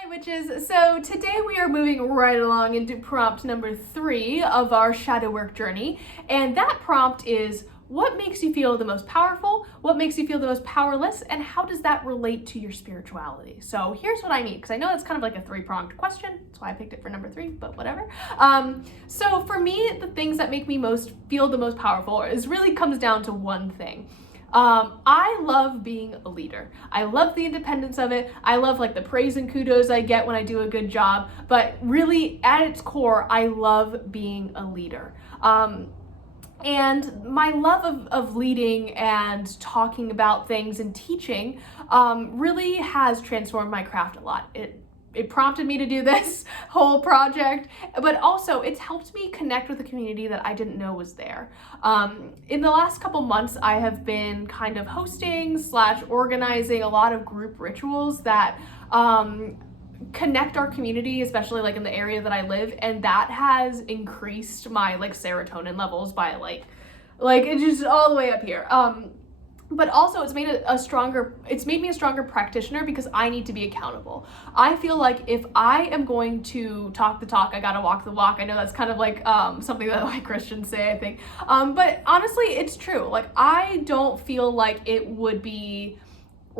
Hi witches! So today we are moving right along into prompt number 3 of our shadow work journey, and that prompt is: what makes you feel the most powerful, what makes you feel the most powerless, and how does that relate to your spirituality? So here's what I mean, because I know it's kind of like a 3-pronged question, that's why I picked it for number 3, but whatever. So for me, the things that make me feel the most powerful really comes down to one thing. I love being a leader. I love the independence of it. I love like the praise and kudos I get when I do a good job, but really at its core, I love being a leader. And my love of leading and talking about things and teaching really has transformed my craft a lot. It prompted me to do this whole project, but also it's helped me connect with a community that I didn't know was there. In the last couple months, I have been kind of hosting / organizing a lot of group rituals that connect our community, especially like in the area that I live, and that has increased my like serotonin levels by like it's just all the way up here. But also it's made me a stronger practitioner because I need to be accountable. I feel like if I am going to talk the talk, I gotta walk the walk. I know that's kind of like something that like Christians say, I think. But honestly, it's true. Like, I don't feel like it would be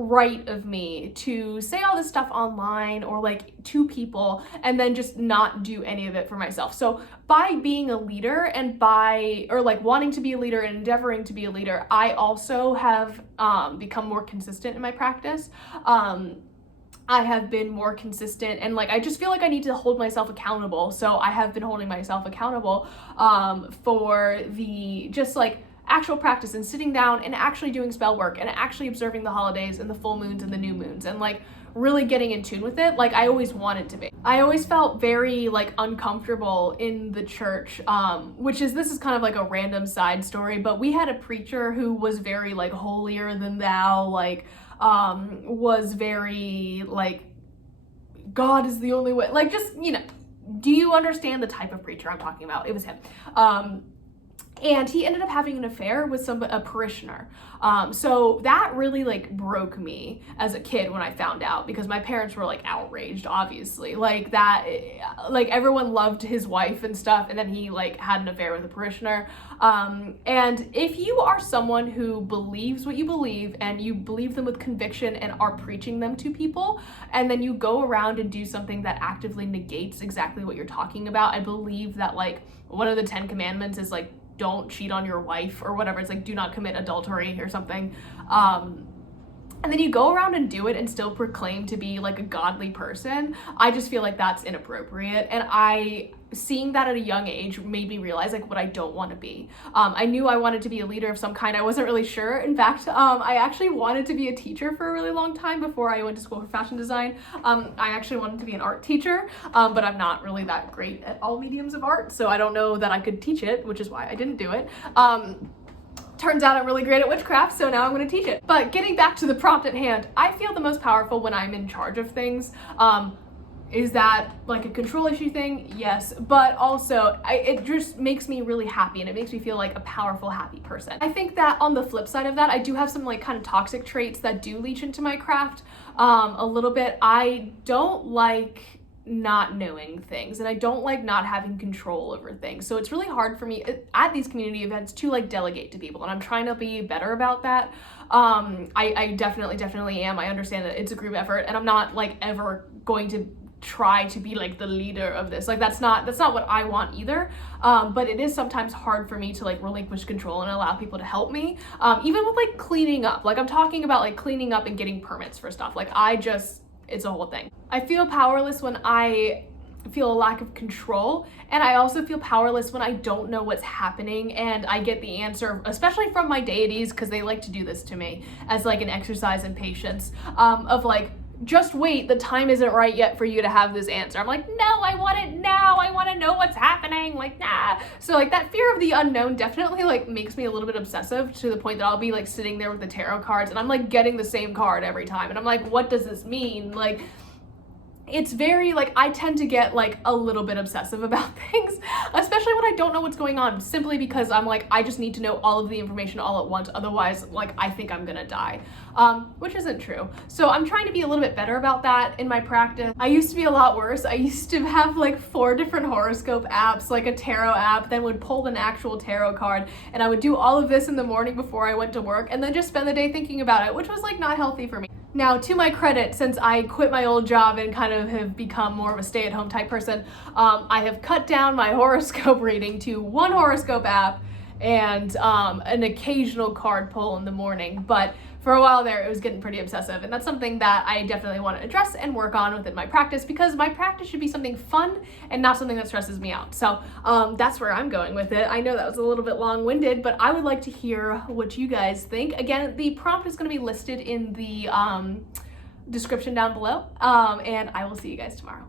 right of me to say all this stuff online or like to people and then just not do any of it for myself. So by being a leader and wanting to be a leader and endeavoring to be a leader, I also have become more consistent in my practice. I have been more consistent and I just feel like I need to hold myself accountable. So I have been holding myself accountable for the actual practice and sitting down and actually doing spell work and actually observing the holidays and the full moons and the new moons and really getting in tune with it like I always wanted to be. I always felt very uncomfortable in the church, this is kind of like a random side story, but we had a preacher who was very holier than thou, was very God is the only way, do you understand the type of preacher I'm talking about? It was him. And he ended up having an affair with a parishioner. So that really broke me as a kid when I found out, because my parents were outraged, obviously. Everyone loved his wife and stuff, and then he had an affair with a parishioner. And if you are someone who believes what you believe and you believe them with conviction and are preaching them to people, and then you go around and do something that actively negates exactly what you're talking about, I believe that one of the 10 commandments is don't cheat on your wife or whatever. It's do not commit adultery or something. And then you go around and do it and still proclaim to be a godly person. I just feel that's inappropriate. And seeing that at a young age made me realize what I don't want to be. I knew I wanted to be a leader of some kind. I wasn't really sure. In fact, I actually wanted to be a teacher for a really long time before I went to school for fashion design. I actually wanted to be an art teacher, but I'm not really that great at all mediums of art, so I don't know that I could teach it, which is why I didn't do it. Turns out I'm really great at witchcraft, so now I'm going to teach it. But getting back to the prompt at hand, I feel the most powerful when I'm in charge of things. Is that a control issue thing? Yes, but also it just makes me really happy and it makes me feel like a powerful, happy person. I think that on the flip side of that, I do have some kind of toxic traits that do leach into my craft a little bit. I don't like not knowing things, and I don't like not having control over things. So it's really hard for me at these community events to delegate to people, and I'm trying to be better about that. I definitely am. I understand that it's a group effort, and I'm not ever going to try to be the leader of this. That's not what I want either. But it is sometimes hard for me to relinquish control and allow people to help me. Even with cleaning up. I'm talking about cleaning up and getting permits for stuff. It's a whole thing. I feel powerless when I feel a lack of control, and I also feel powerless when I don't know what's happening and I get the answer, especially from my deities, because they like to do this to me as an exercise in patience, of just wait, the time isn't right yet for you to have this answer. I'm no, I want it now. I want to know what's happening. Nah. So that fear of the unknown definitely makes me a little bit obsessive, to the point that I'll be sitting there with the tarot cards and I'm getting the same card every time. And I'm what does this mean? it's very like, I tend to get like a little bit obsessive about things, especially when I don't know what's going on, simply because I'm like, I just need to know all of the information all at once. Otherwise, like, I think I'm gonna die, which isn't true. So I'm trying to be a little bit better about that in my practice. I used to be a lot worse. I used to have like 4 different horoscope apps, like a tarot app, then would pull an actual tarot card, and I would do all of this in the morning before I went to work, and then just spend the day thinking about it, which was like not healthy for me. Now, to my credit, since I quit my old job and kind of have become more of a stay-at-home type person, I have cut down my horoscope reading to 1 horoscope app and an occasional card pull in the morning. But for a while there, it was getting pretty obsessive, and that's something that I definitely want to address and work on within my practice, because my practice should be something fun and not something that stresses me out. So that's where I'm going with it. I know that was a little bit long-winded, but I would like to hear what you guys think. Again, the prompt is going to be listed in the description down below, and I will see you guys tomorrow.